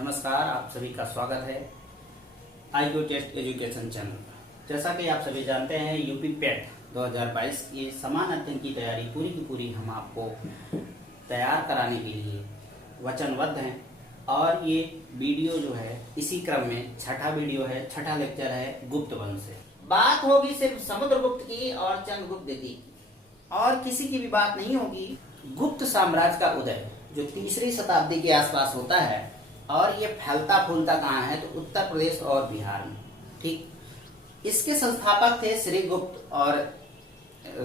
नमस्कार, आप सभी का स्वागत है IQ टेस्ट एजुकेशन चैनल पर। जैसा कि आप सभी जानते हैं, यूपी पेट 2022 ये समान अध्ययन की तैयारी पूरी की पूरी हम आपको तैयार कराने के लिए वचनबद्ध हैं। और ये वीडियो जो है इसी क्रम में छठा वीडियो है, छठा लेक्चर है गुप्त वंश से। बात होगी सिर्फ समुद्रगुप्त की और चंद्रगुप्त द्वितीय की, और किसी की भी बात नहीं होगी। गुप्त साम्राज्य का उदय जो 3री शताब्दी के आसपास होता है और ये फैलता फूलता कहाँ है, तो उत्तर प्रदेश और बिहार में। ठीक, इसके संस्थापक थे श्रीगुप्त, और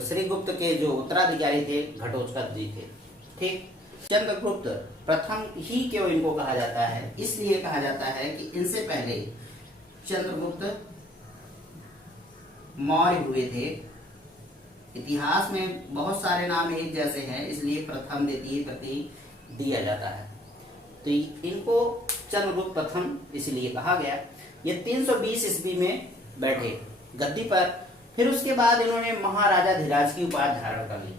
श्रीगुप्त के जो उत्तराधिकारी थे घटोत्कच जी थे। ठीक, चंद्रगुप्त प्रथम ही क्यों इनको कहा जाता है, इसलिए कहा जाता है कि इनसे पहले चंद्रगुप्त मौर्य हुए थे। इतिहास में बहुत सारे नाम एक जैसे हैं, इसलिए प्रथम द्वितीय तृतीय दिया जाता है। तो इनको चंद्रगुप्त प्रथम इसलिए कहा गया। ये 320 ईस्वी में बैठे गद्दी पर। फिर उसके बाद इन्होंने महाराजाधिराज की उपाधि धारण कर ली।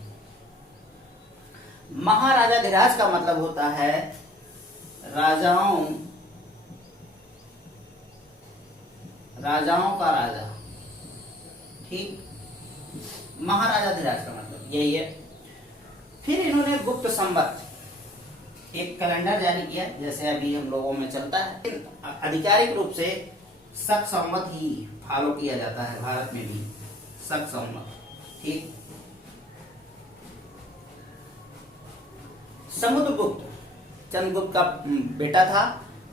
महाराजाधिराज का मतलब होता है राजाओं का राजा। ठीक, महाराजाधिराज का मतलब यही है। फिर इन्होंने गुप्त संवत एक कैलेंडर जारी किया, जैसे अभी हम लोगों में चलता है। आधिकारिक रूप से शक संवत ही फॉलो किया जाता है, भारत में भी शक संवत। ठीक, समुद्रगुप्त चंद्रगुप्त का बेटा था,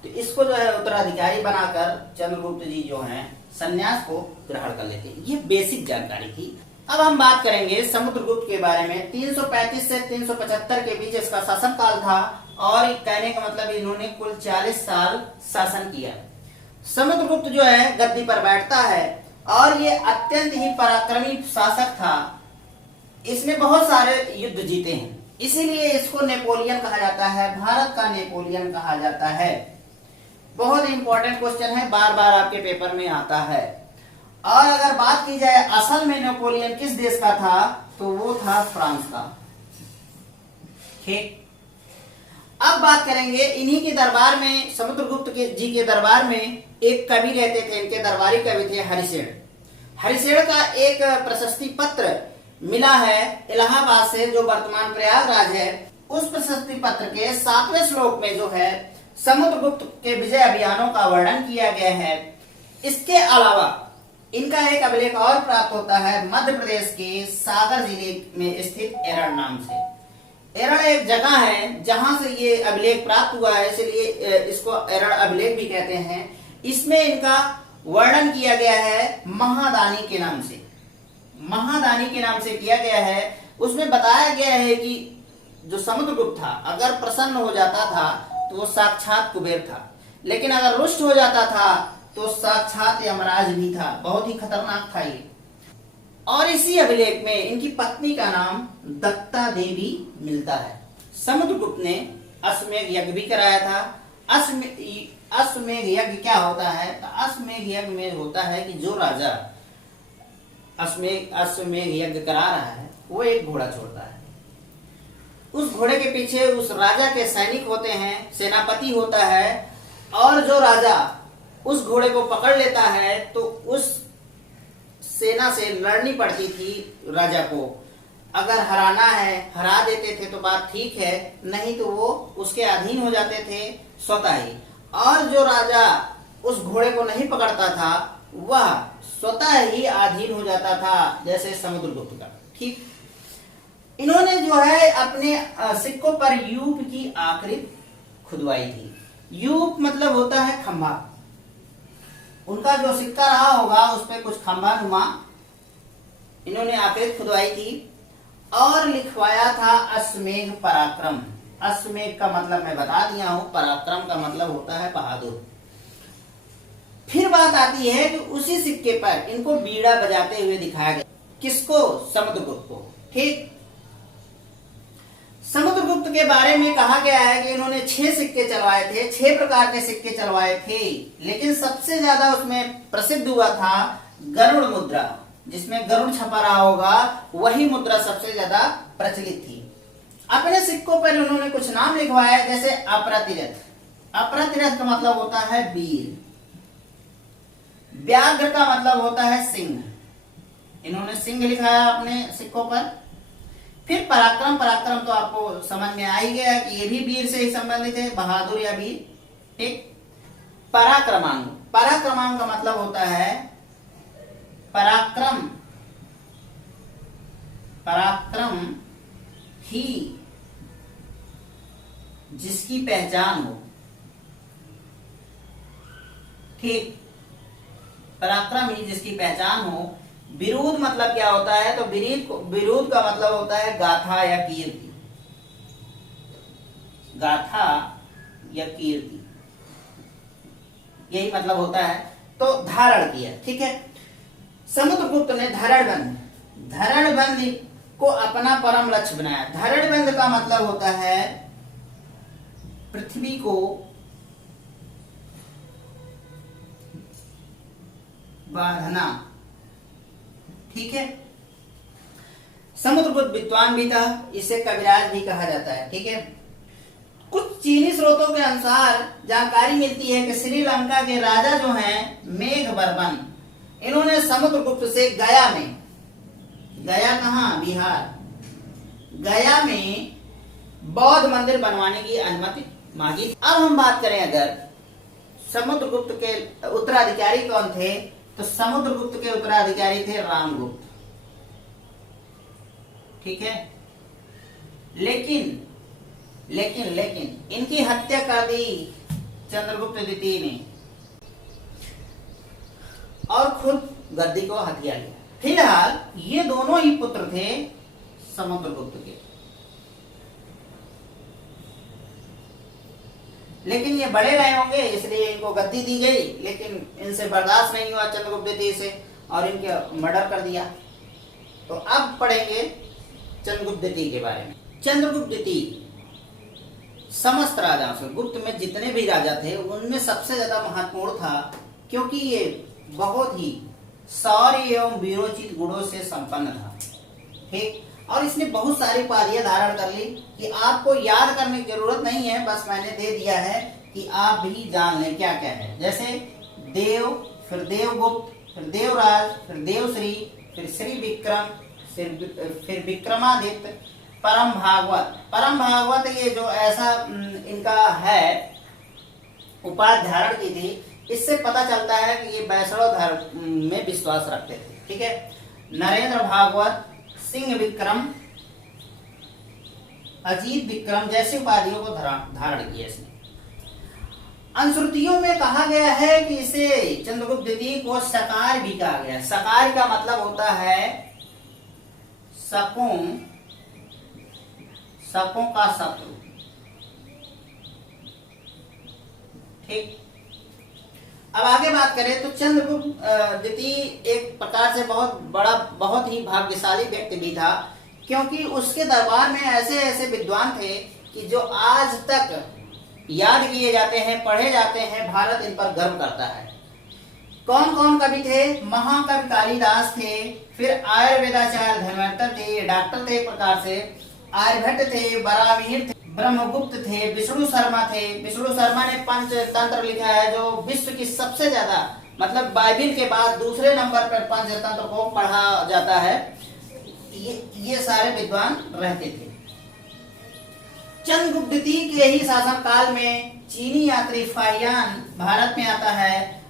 तो इसको जो है उत्तराधिकारी बनाकर चंद्रगुप्त जी जो हैं संन्यास को ग्रहण कर लेते। ये बेसिक जानकारी थी। अब हम बात करेंगे समुद्रगुप्त के बारे में। 335 से 375 के बीच इसका शासन काल था, और कहने का मतलब इन्होंने कुल 40 साल शासन किया। समुद्रगुप्त जो है गद्दी पर बैठता है, और ये अत्यंत ही पराक्रमी शासक था। इसने बहुत सारे युद्ध जीते हैं, इसीलिए इसको नेपोलियन कहा जाता है, भारत का नेपोलियन कहा जाता है। बहुत इंपॉर्टेंट क्वेश्चन है, बार बार आपके पेपर में आता है। और अगर बात की जाए असल में नेपोलियन किस देश का था, तो वो था फ्रांस का। ठीक, अब बात करेंगे इन्हीं के दरबार में, समुद्रगुप्त जी के दरबार में एक कवि रहते थे। इनके दरबारी कवि थे हरिसेन। हरिसेन का एक प्रशस्ति पत्र मिला है इलाहाबाद से, जो वर्तमान प्रयागराज है। उस प्रशस्ति पत्र के 7वें श्लोक में जो है समुद्रगुप्त के विजय अभियानों का वर्णन किया गया है। इसके अलावा इनका एक अभिलेख और प्राप्त होता है मध्य प्रदेश के सागर जिले में स्थित एरण नाम से। एरण एक जगह है जहां से ये अभिलेख प्राप्त हुआ है, इसलिए इसको एरण अभिलेख भी कहते हैं। इसमें इनका वर्णन किया गया है महादानी के नाम से। महादानी के नाम से किया गया है। उसमें बताया गया है कि जो समुद्रगुप्त था, अगर प्रसन्न हो जाता था तो वो साक्षात कुबेर था, लेकिन अगर रुष्ट हो जाता था तो साक्षात यमराज भी था। बहुत ही खतरनाक था ये। और इसी अभिलेख में इनकी पत्नी का नाम दत्ता देवी मिलता है। समुद्रगुप्त ने अश्वमेध यज्ञ भी कराया था। अश्वमेध यज्ञ क्या होता है, तो अश्वमेध यज्ञ में होता है कि जो राजा अश्वमेध यज्ञ करा रहा है वो एक घोड़ा छोड़ता है। उस घोड़े के पीछे उस राजा के सैनिक होते हैं, सेनापति होता है, और जो राजा उस घोड़े को पकड़ लेता है तो उस सेना से लड़नी पड़ती थी राजा को। अगर हराना है, हरा देते थे तो बात ठीक है, नहीं तो वो उसके अधीन हो जाते थे स्वतः ही। और जो राजा उस घोड़े को नहीं पकड़ता था वह स्वतः ही अधीन हो जाता था, जैसे समुद्रगुप्त का। ठीक, इन्होंने जो है अपने सिक्कों पर यूप की आकृति खुदवाई थी। यूप मतलब होता है खंभा। उनका जो सिक्का रहा होगा उस पर कुछ खंभा नुमा इन्होंने आकृति खुदवाई थी, और लिखवाया था अश्वमेध पराक्रम। अश्वमेध का मतलब मैं बता दिया हूं, पराक्रम का मतलब होता है बहादुर। फिर बात आती है कि उसी सिक्के पर इनको बीड़ा बजाते हुए दिखाया गया। किसको? समुद्रगुप्त को। ठीक, समुद्रगुप्त के बारे में कहा गया है कि इन्होंने 6 सिक्के चलवाए थे, 6 प्रकार के सिक्के चलवाए थे, लेकिन सबसे ज्यादा उसमें प्रसिद्ध हुआ था गरुड़ मुद्रा, जिसमें गरुड़ छपा रहा होगा, वही मुद्रा सबसे ज्यादा प्रचलित थी। अपने सिक्कों पर उन्होंने कुछ नाम लिखवाया, जैसे अप्रतिरथ, अप्रतिरथ का मतलब होता है वीर। व्याघ्र का मतलब होता है सिंह। इन्होंने सिंह लिखा है अपने सिक्कों पर। फिर पराक्रम, पराक्रम तो आपको समझ में आ ही गया कि ये भी वीर से ही संबंधित है, बहादुर या वीर। ठीक। पराक्रमांग, पराक्रमांग का मतलब होता है पराक्रम, पराक्रम ही जिसकी पहचान हो। ठीक, पराक्रम ही जिसकी पहचान हो। विरोध मतलब क्या होता है, तो विरोध का मतलब होता है गाथा या कीर्ति, गाथा या कीर्ति, यही मतलब होता है। तो धारण किया। ठीक है। समुद्रगुप्त ने धरणबंध को अपना परम लक्ष्य बनाया। धरणबंध का मतलब होता है पृथ्वी को बांधना। ठीक है। समुद्रगुप्त विद्वान भी था, इसे कविराज भी कहा जाता है। ठीक है। कुछ चीनी स्रोतों के अनुसार जानकारी मिलती है कि श्रीलंका के राजा जो हैं मेघवर्मन, इन्होंने समुद्रगुप्त से गया में, गया कहाँ, बिहार, गया में बौद्ध मंदिर बनवाने की अनुमति मांगी। अब हम बात करें अगर समुद्रगुप्त के उत्तराधिकारी कौन थे, तो समुद्रगुप्त के उत्तराधिकारी थे रामगुप्त। ठीक है। लेकिन लेकिन लेकिन इनकी हत्या कर दी चंद्रगुप्त द्वितीय ने और खुद गद्दी को हथिया लिया। फिलहाल ये दोनों ही पुत्र थे समुद्रगुप्त के, लेकिन ये बड़े रहे होंगे इसलिए इनको गद्दी दी गई, लेकिन इनसे बर्दाश्त नहीं हुआ चंद्रगुप्त द्वितीय से और इनके मर्डर कर दिया। तो अब पढ़ेंगे चंद्रगुप्त द्वितीय के बारे में। चंद्रगुप्त द्वितीय समस्त राजाओं से, गुप्त में जितने भी राजा थे उनमें सबसे ज्यादा महत्वपूर्ण था, क्योंकि ये बहुत ही शौर्य एवं वीरोचित गुणों से संपन्न था। ठीक। और इसने बहुत सारी उपाधियां धारण कर ली कि आपको याद करने की जरूरत नहीं है, बस मैंने दे दिया है कि आप भी जान लें क्या क्या है। जैसे देव, फिर देवगुप्त, फिर देवराज, फिर देवश्री, फिर श्री विक्रम, फिर विक्रमादित्य, परम भागवत। परम भागवत ये जो ऐसा इनका है उपाधि धारण की थी, इससे पता चलता है कि ये वैष्णव धर्म में विश्वास रखते थे। ठीक है। नरेंद्र भागवत, सिंह विक्रम, अजीत विक्रम जैसी उपाधियों को धारण किया इसने। अनुश्रुतियों में कहा गया है कि इसे चंद्रगुप्त द्वितीय को सकार भी कहा गया। सकार का मतलब होता है सपों का शत्रु। ठीक। अब आगे बात करें तो चंद्रगुप्त द्वितीय एक प्रकार से बहुत बड़ा, बहुत ही भाग्यशाली व्यक्ति भी था, क्योंकि उसके दरबार में ऐसे ऐसे विद्वान थे कि जो आज तक याद किए जाते हैं, पढ़े जाते हैं। भारत इन पर गर्व करता है। कौन कौन कवि थे? महाकवि कालिदास थे, फिर आयुर्वेदाचार्य धर्मेंद्र थे, डॉक्टर थे एक प्रकार से, आर्यभट्ट थे, बरावीर थे, ब्रह्मगुप्त थे, विष्णु शर्मा थे। विष्णु शर्मा ने पंचतंत्र लिखा है, जो विश्व की सबसे ज्यादा, मतलब बाइबिल के बाद दूसरे नंबर पर पंचतंत्र को पढ़ा जाता है। ये सारे विद्वान रहते थे। चंद्रगुप्त द्वितीय के ही शासन काल में चीनी यात्री फाहियान भारत में आता है।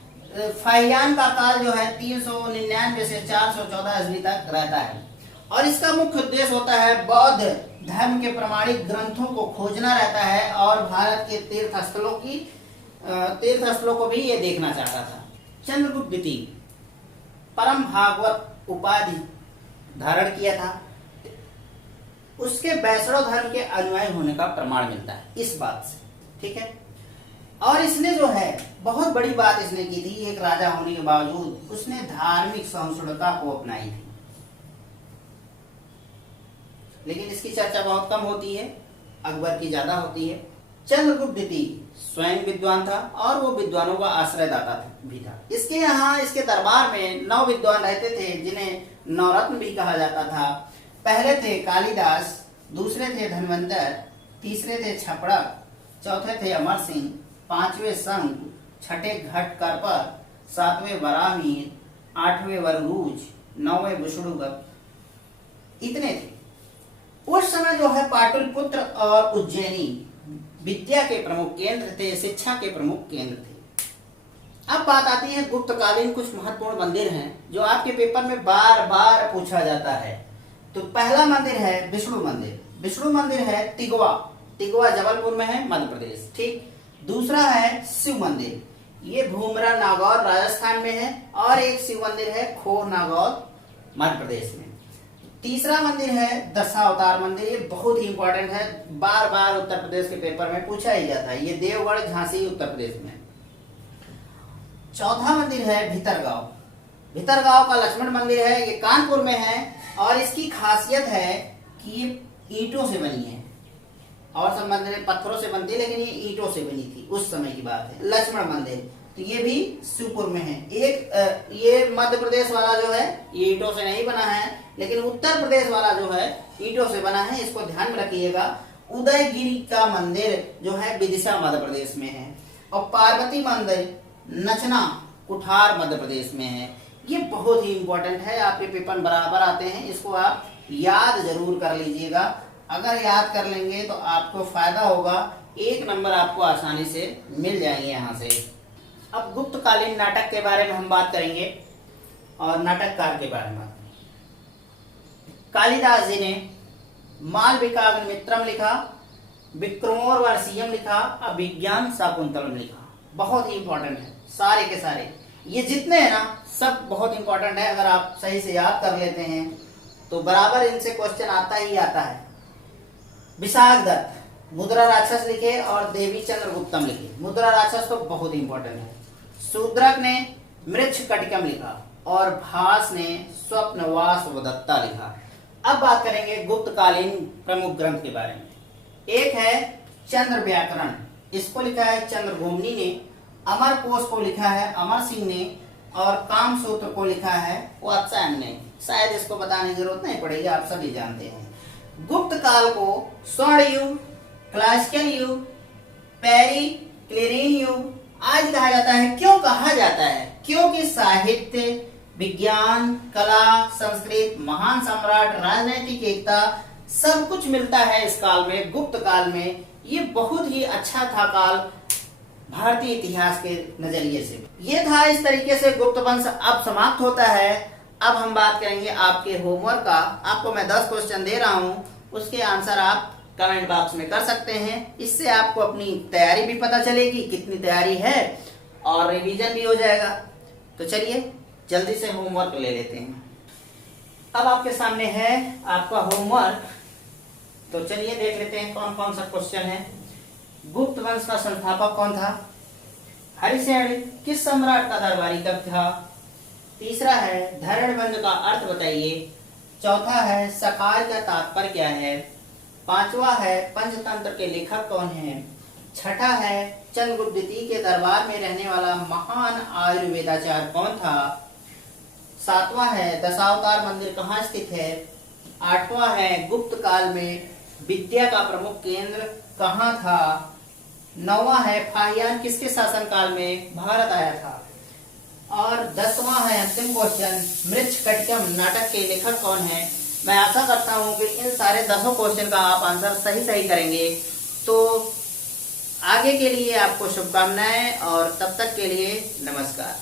फाहियान का काल जो है 399 से 414 ईस्वी तक रहता है, और इसका मुख्य उद्देश्य होता है बौद्ध धर्म के प्रमाणिक ग्रंथों को खोजना रहता है, और भारत के तीर्थस्थलों को भी ये देखना चाहता था। चंद्रगुप्त द्वितीय परम भागवत उपाधि धारण किया था। उसके वैष्णव धर्म के अनुयायी होने का प्रमाण मिलता है इस बात से। ठीक है। और इसने जो है बहुत बड़ी बात इसने की थी, एक राजा होने के बावजूद उसने धार्मिक सहिष्णुता को अपनाई थी। लेकिन इसकी चर्चा बहुत कम होती है, अकबर की ज्यादा होती है। चंद्रगुप्त द्वितीय स्वयं विद्वान था और वो विद्वानों का आश्रयदाता भी था। इसके यहाँ, इसके दरबार में 9 विद्वान रहते थे, जिन्हें नवरत्न भी कहा जाता था। पहले थे कालिदास, दूसरे थे धन्वंतर, तीसरे थे छपड़क, चौथे थे अमर सिंह, 5वें शंख, 6ठे घट करपर, 7वें बरामीर, 8वें वरगूज, 9वें विष्णुगत, इतने थे। उस समय जो है पाटलिपुत्र और उज्जैनी विद्या के प्रमुख केंद्र थे, शिक्षा के प्रमुख केंद्र थे। अब बात आती है गुप्तकालीन कुछ महत्वपूर्ण मंदिर हैं जो आपके पेपर में बार बार पूछा जाता है। तो पहला मंदिर है विष्णु मंदिर। विष्णु मंदिर है तिगवा, तिगवा जबलपुर में है, मध्य प्रदेश, ठीक। दूसरा है शिव मंदिर, ये भूमरा नागौर राजस्थान में है। और एक शिव मंदिर है खोह नागौर मध्य प्रदेश में। तीसरा मंदिर है दशावतार मंदिर, ये बहुत ही इंपॉर्टेंट है, बार बार उत्तर प्रदेश के पेपर में पूछा ही जाता है। ये देवगढ़ झांसी उत्तर प्रदेश में। चौथा मंदिर है भीतरगांव, भीतरगांव का लक्ष्मण मंदिर है, ये कानपुर में है। और इसकी खासियत है कि ये ईंटों से बनी है, और सब मंदिर पत्थरों से बनती है, लेकिन ये ईंटों से बनी थी, उस समय की बात है। लक्ष्मण मंदिर तो ये भी शिवपुर में है। एक ये मध्य प्रदेश वाला जो है ये ईंटों से नहीं बना है, लेकिन उत्तर प्रदेश वाला जो है ईंटों से बना है, इसको ध्यान में रखिएगा। उदयगिरी का मंदिर जो है विदिशा मध्य प्रदेश में है। और पार्वती मंदिर नचना कुठार मध्य प्रदेश में है। ये बहुत ही इंपॉर्टेंट है, आपके पेपर बराबर आते हैं, इसको आप याद जरूर कर लीजिएगा। अगर याद कर लेंगे तो आपको फायदा होगा, 1 नंबर आपको आसानी से मिल जाएंगे यहाँ से। अब गुप्तकालीन नाटक के बारे में हम बात करेंगे और नाटककार के बारे में। कालिदास जी ने मालविकाग्निमित्रम लिखा, विक्रमोर्वशीयम लिखा, अभिज्ञान शाकुंतलम लिखा। बहुत ही इंपॉर्टेंट है सारे के सारे, ये जितने हैं ना सब बहुत इंपॉर्टेंट है। अगर आप सही से याद कर लेते हैं तो बराबर इनसे क्वेश्चन आता ही आता है। विशाख दत्त मुद्रा राक्षस लिखे और देवी चंद्रगुप्तम लिखे। मुद्रा राक्षस तो बहुत इंपॉर्टेंट है। शूद्रक ने मृच्छकटिकम लिखा और भास ने स्वप्नवासवदत्ता लिखा। अब बात करेंगे गुप्तकालीन प्रमुख ग्रंथ के बारे में। एक है चंद्र व्याकरण, इसको लिखा है चंद्रभूमि ने। अमर कोश को लिखा है अमर सिंह ने। और काम सूत्र को लिखा है वात्स्यायन ने। शायद इसको बताने की जरूरत नहीं पड़ेगी, आप सभी जानते हैं। गुप्त काल को स्वर्ण युग, क्लासिकल युग, पेरी क्लेरिन युग आज कहा जाता है। क्यों कहा जाता है? क्योंकि साहित्य, विज्ञान, कला, संस्कृत, महान सम्राट, राजनैतिक एकता सब कुछ मिलता है इस काल में, गुप्त काल में। ये बहुत ही अच्छा था काल भारतीय इतिहास के नजरिए से। ये था इस तरीके से गुप्त वंश अब समाप्त होता है। अब हम बात करेंगे आपके होमवर्क का। आपको मैं 10 क्वेश्चन दे रहा हूँ, उसके आंसर आप कमेंट बॉक्स में कर सकते हैं। इससे आपको अपनी तैयारी भी पता चलेगी कितनी तैयारी है और रिवीजन भी हो जाएगा। तो चलिए जल्दी से होमवर्क ले लेते हैं। अब आपके सामने है आपका होमवर्क, तो चलिए देख लेते हैं कौन कौन सा क्वेश्चन है। गुप्त वंश का संस्थापक कौन था? हरिसेन किस सम्राट का दरबारी कवि था? तीसरा है धरणबंध का अर्थ बताइए। चौथा है सकार का तात्पर्य क्या है? पांचवा है पंचतंत्र के लेखक कौन है? छठा है चंद्रगुप्त द्वितीय के दरबार में रहने वाला महान आयुर्वेदाचार्य कौन था? सातवां है दशावतार मंदिर कहाँ स्थित है? आठवां है गुप्त काल में विद्या का प्रमुख केंद्र कहाँ था? नौवां है फाहियान किसके शासनकाल में भारत आया था? और 10वां है अंतिम क्वेश्चन, मृच्छकटिकम नाटक के लेखक कौन है? मैं आशा करता हूं कि इन सारे 10 क्वेश्चन का आप आंसर सही करेंगे। तो आगे के लिए आपको शुभकामनाएं और तब तक के लिए नमस्कार।